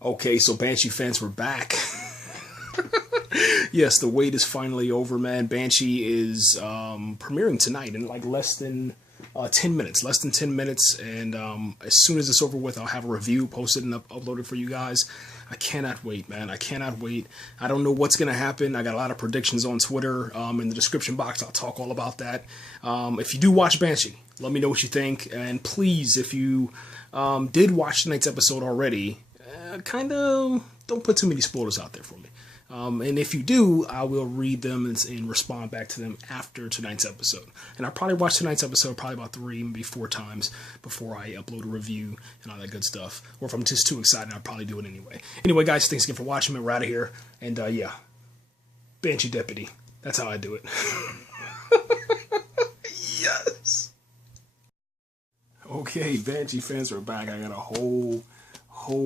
Okay, so Banshee fans, we're back. Yes, the wait is finally over, man. Banshee is premiering tonight in like less than 10 minutes. Less than 10 minutes, and as soon as it's over with, I'll have a review posted and uploaded for you guys. I cannot wait, man. I cannot wait. I don't know what's going to happen. I got a lot of predictions on Twitter. In the description box, I'll talk all about that. If you do watch Banshee, let me know what you think. And please, if you did watch tonight's episode already, kind of don't put too many spoilers out there for me. And if you do, I will read them and respond back to them after tonight's episode. And I'll probably watch tonight's episode probably about 3, maybe 4 times before I upload a review and all that good stuff. Or if I'm just too excited, I'll probably do it anyway. Anyway, guys, thanks again for watching me. We're out of here. And yeah, Banshee Deputy. That's how I do it. Yes. Okay, Banshee fans are back. I got a whole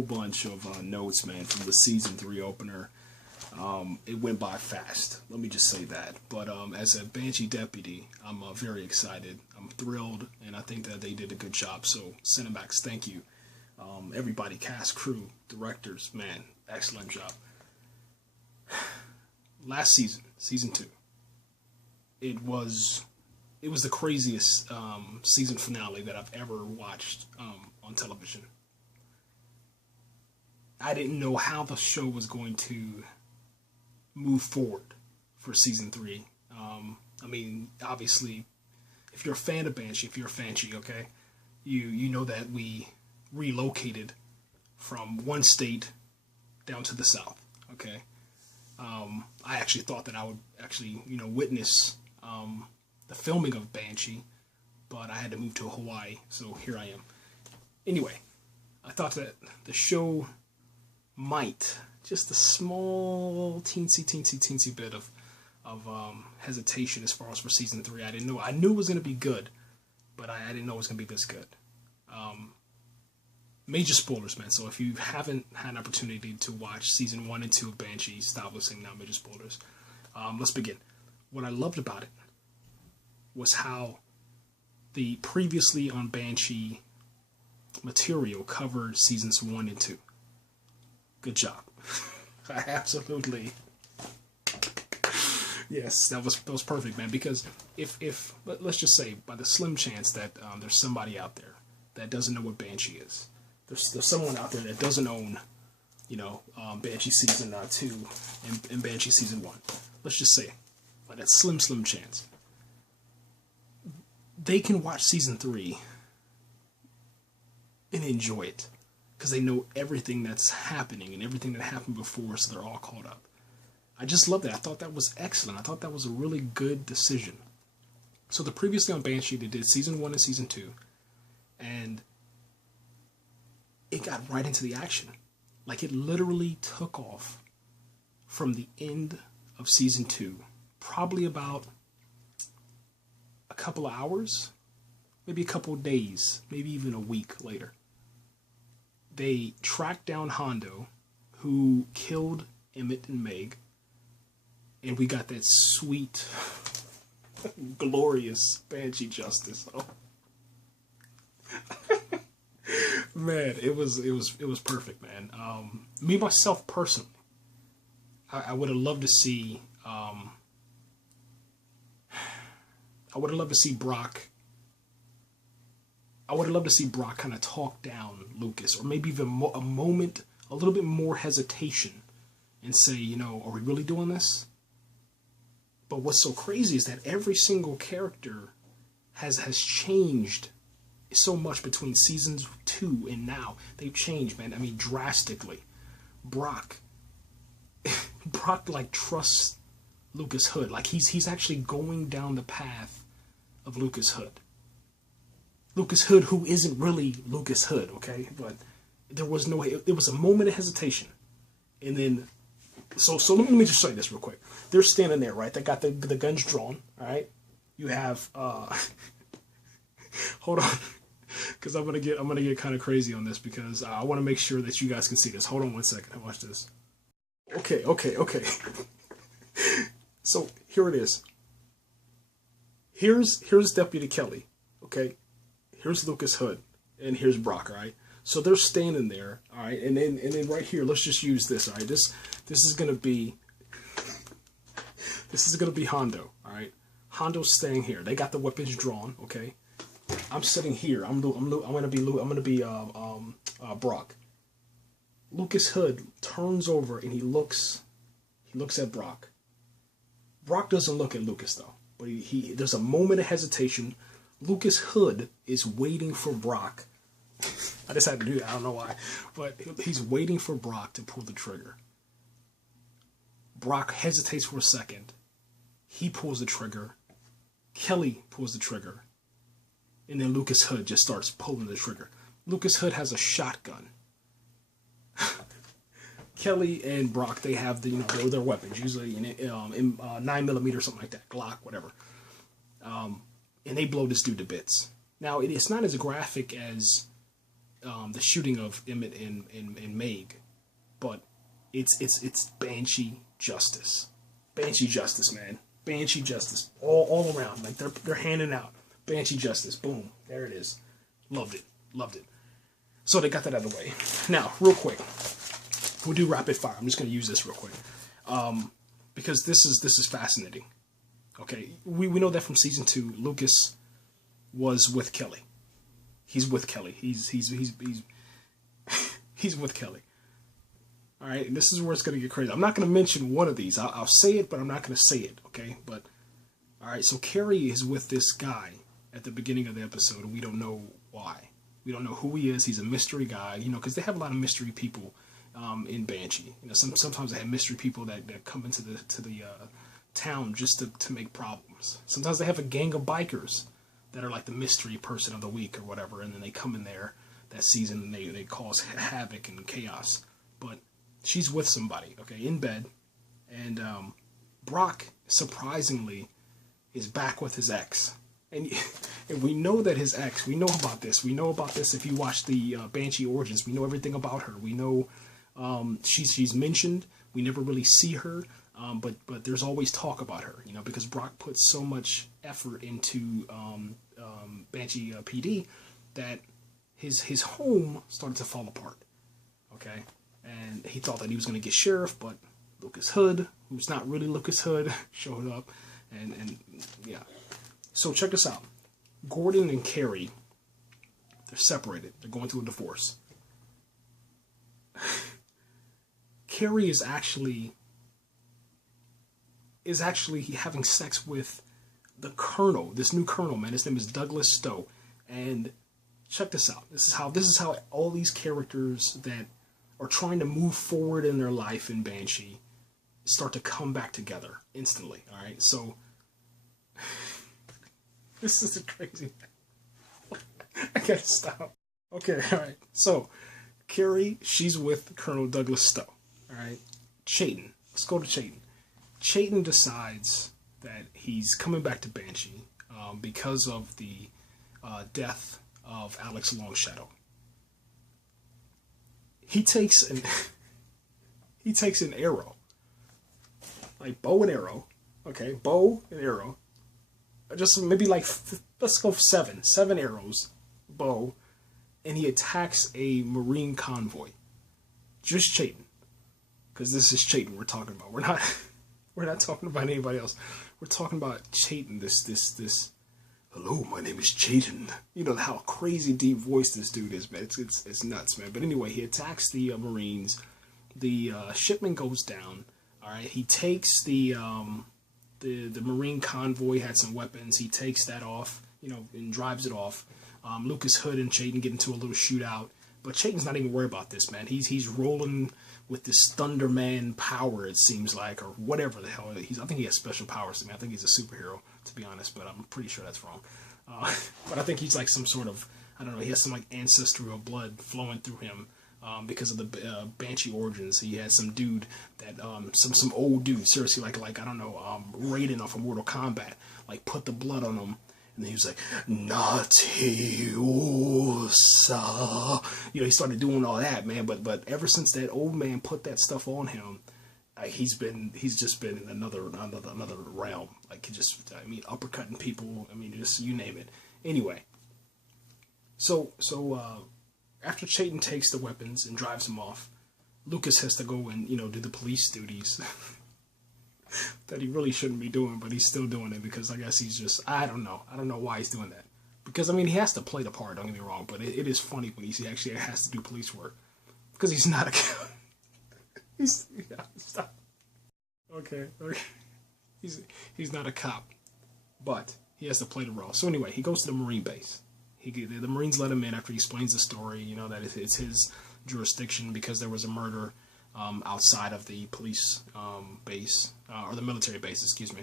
bunch of notes, man, from the season 3 opener. It went by fast, let me just say that. But as a Banshee deputy, I'm very excited. I'm thrilled, and I think that they did a good job. So, Cinemax, thank you. Everybody, cast, crew, directors, man, excellent job. Last season, season 2, it was the craziest season finale that I've ever watched on television. I didn't know how the show was going to move forward for season 3. I mean, obviously, if you're a fan of Banshee, if you're a Banshee, okay, you know that we relocated from one state down to the south, okay. I actually thought that I would actually, witness the filming of Banshee, but I had to move to Hawaii, so here I am. Anyway, I thought that the show might, just a small teensy bit of hesitation as far as for season 3. I didn't know. I knew it was going to be good, but I didn't know it was going to be this good. Major spoilers, man. So if you haven't had an opportunity to watch season 1 and 2 of Banshee, stop listening now. Major spoilers. Let's begin. What I loved about it was how the previously on Banshee material covered seasons 1 and 2. Good job. I absolutely. Yes, that was perfect, man. Because if let's just say by the slim chance that there's somebody out there that doesn't know what Banshee is, there's someone out there that doesn't own, Banshee season 2 and Banshee season 1. Let's just say, by that slim chance, they can watch season 3 and enjoy it. Because they know everything that's happening and everything that happened before, so they're all caught up. I just love that. I thought that was excellent. I thought that was a really good decision. So the previously on Banshee, they did season 1 and season 2, and it got right into the action. Like, it literally took off from the end of season 2, probably about a couple of hours, maybe a couple of days, maybe even a week later. They tracked down Hondo, who killed Emmett and Meg, and we got that sweet, glorious Banshee justice. Oh. Man, it was perfect, man. Me myself personally, I would have loved to see. I would have loved to see Brock. I would have loved to see Brock kind of talk down Lucas, or maybe even a little bit more hesitation, and say, are we really doing this? But what's so crazy is that every single character has changed so much between seasons 2 and now. They've changed, man. I mean, drastically. Brock like trusts Lucas Hood. Like he's actually going down the path of Lucas Hood. Lucas Hood, who isn't really Lucas Hood, okay? But there was a moment of hesitation. And then, so let me just show you this real quick. They're standing there, right? They got the guns drawn, all right? You have, hold on, because I'm gonna get kind of crazy on this, because I want to make sure that you guys can see this. Hold on one second. Watch this. Okay. So here it is. Here's Deputy Kelly, okay? Here's Lucas Hood, and here's Brock, all right? So they're standing there, all right, and then right here, let's just use this, all right. This is gonna be Hondo, all right. Hondo's staying here. They got the weapons drawn, okay. I'm sitting here. I'm gonna be Brock. Lucas Hood turns over and he looks at Brock. Brock doesn't look at Lucas though, but there's a moment of hesitation. Lucas Hood is waiting for Brock. I just had to do that. I don't know why, but he's waiting for Brock to pull the trigger. Brock hesitates for a second. He pulls the trigger. Kelly pulls the trigger. And then Lucas Hood just starts pulling the trigger. Lucas Hood has a shotgun. Kelly and Brock, they have their weapons, usually in 9mm or something like that, Glock, whatever. And they blow this dude to bits. Now it's not as graphic as the shooting of Emmett and Meg, but it's Banshee justice. Banshee justice, man. Banshee justice all around. Like they're handing out Banshee justice. Boom, there it is. Loved it. So they got that out of the way. Now, real quick, we'll do rapid fire. I'm just gonna use this real quick because this is fascinating. Okay, we know that from season 2, Lucas was with Kelly. He's with Kelly. He's with Kelly. All right, and this is where it's gonna get crazy. I'm not gonna mention one of these. I'll say it, but I'm not gonna say it. Okay, but all right. So Carrie is with this guy at the beginning of the episode, and we don't know why. We don't know who he is. He's a mystery guy, because they have a lot of mystery people in Banshee. Sometimes they have mystery people that come into the town just to make problems. Sometimes they have a gang of bikers that are like the mystery person of the week or whatever, and then they come in there that season and they cause havoc and chaos. But she's with somebody, okay, in bed, and Brock surprisingly is back with his ex, and we know that his ex. We know about this. We know about this if you watch the Banshee Origins. We know everything about her. We know she's mentioned. We never really see her. But there's always talk about her, because Brock puts so much effort into Banshee PD that his home started to fall apart. Okay, and he thought that he was going to get sheriff, but Lucas Hood, who's not really Lucas Hood, showed up, and yeah. So check this out: Gordon and Carrie, they're separated. They're going through a divorce. Carrie is actually having sex with the colonel, this new colonel, man. His name is Douglas Stowe. And check this out. This is how all these characters that are trying to move forward in their life in Banshee start to come back together instantly. All right. So this is a crazy thing. I gotta stop. Okay. All right. So Carrie, she's with Colonel Douglas Stowe. All right. Chayton. Let's go to Chayton. Chayton decides that he's coming back to Banshee because of the death of Alex Longshadow. He takes an arrow, like bow and arrow. Okay, bow and arrow. Just maybe like let's go seven arrows, bow, and he attacks a Marine convoy. Just Chayton, because this is Chayton we're talking about. We're not talking about anybody else. We're talking about Chayton, this. Hello, my name is Chayton. How crazy deep voice this dude is, man. It's nuts, man. But anyway, he attacks the Marines. The shipment goes down. All right, he takes the Marine convoy had some weapons. He takes that off, and drives it off. Lucas Hood and Chayton get into a little shootout. But Chayton's not even worried about this, man. He's rolling with this Thunderman power, it seems like, or whatever the hell he's. I think he has special powers to me. I think he's a superhero, to be honest, but I'm pretty sure that's wrong. But I think he's like some sort of, I don't know, he has some like ancestral blood flowing through him because of the Banshee origins. He has some dude that, some old dude, seriously, like I don't know, Raiden off of Mortal Kombat, like put the blood on him. And he was like, Natiosa. He started doing all that, man. But ever since that old man put that stuff on him, he's just been in another realm. Like uppercutting people. Just you name it. Anyway, so after Chayton takes the weapons and drives him off, Lucas has to go and, do the police duties that he really shouldn't be doing, but he's still doing it because I guess he's just, I don't know why he's doing that. Because, I mean, he has to play the part, don't get me wrong, but it is funny when he actually has to do police work. Because he's not a cop. Stop. Okay. He's not a cop, but he has to play the role. So anyway, he goes to the Marine base. The Marines let him in after he explains the story, that it's his jurisdiction because there was a murder outside of the police base, or the military base, excuse me.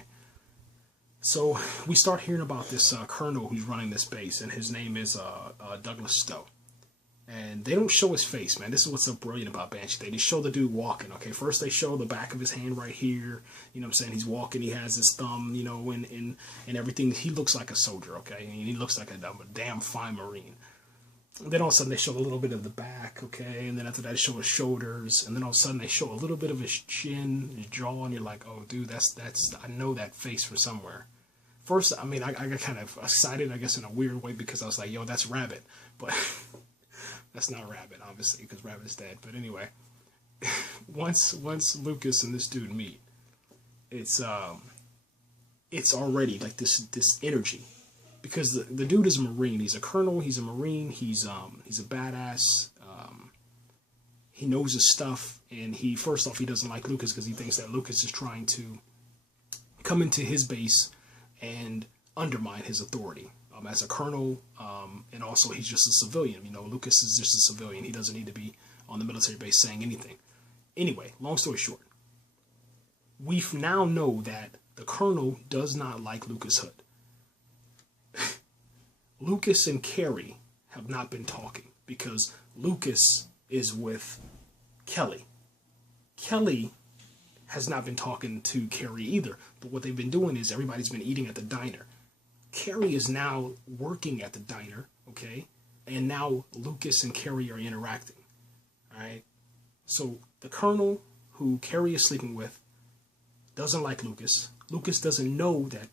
So we start hearing about this colonel who's running this base, and his name is Douglas Stowe. And they don't show his face, man. This is what's so brilliant about Banshee. They just show the dude walking, okay? First they show the back of his hand right here. You know what I'm saying? He's walking. He has his thumb, and everything. He looks like a soldier, okay? And he looks like a damn fine Marine. And then all of a sudden they show a little bit of the back, okay? And then after that they show his shoulders. And then all of a sudden they show a little bit of his chin, his jaw. And you're like, oh, dude, that's I know that face from somewhere. First, I mean, I got kind of excited, I guess, in a weird way because I was like, yo, that's Rabbit. But... that's not Rabbit, obviously, because Rabbit's dead. But anyway, once Lucas and this dude meet, it's already like this energy, because the dude is a Marine. He's a colonel. He's a Marine. He's a badass. He knows his stuff, and first off he doesn't like Lucas because he thinks that Lucas is trying to come into his base and undermine his authority. As a colonel, and also he's just a civilian. Lucas is just a civilian. He doesn't need to be on the military base saying anything. Anyway, long story short, we now know that the colonel does not like Lucas Hood. Lucas and Carrie have not been talking because Lucas is with Kelly. Kelly has not been talking to Carrie either, but what they've been doing is everybody's been eating at the diner. Carrie is now working at the diner, okay? And now Lucas and Carrie are interacting, all right? So the colonel, who Carrie is sleeping with, doesn't like Lucas. Lucas doesn't know that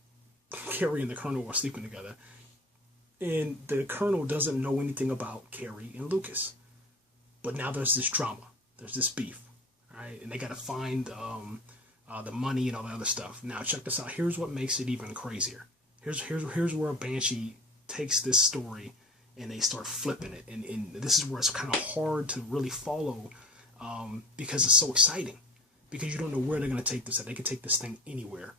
Carrie and the colonel are sleeping together. And the colonel doesn't know anything about Carrie and Lucas. But now there's this drama. There's this beef, all right? And they got to find the money and all that other stuff. Now, check this out. Here's what makes it even crazier. Here's where Banshee takes this story and they start flipping it. And this is where it's kind of hard to really follow because it's so exciting. Because you don't know where they're going to take this. They could take this thing anywhere.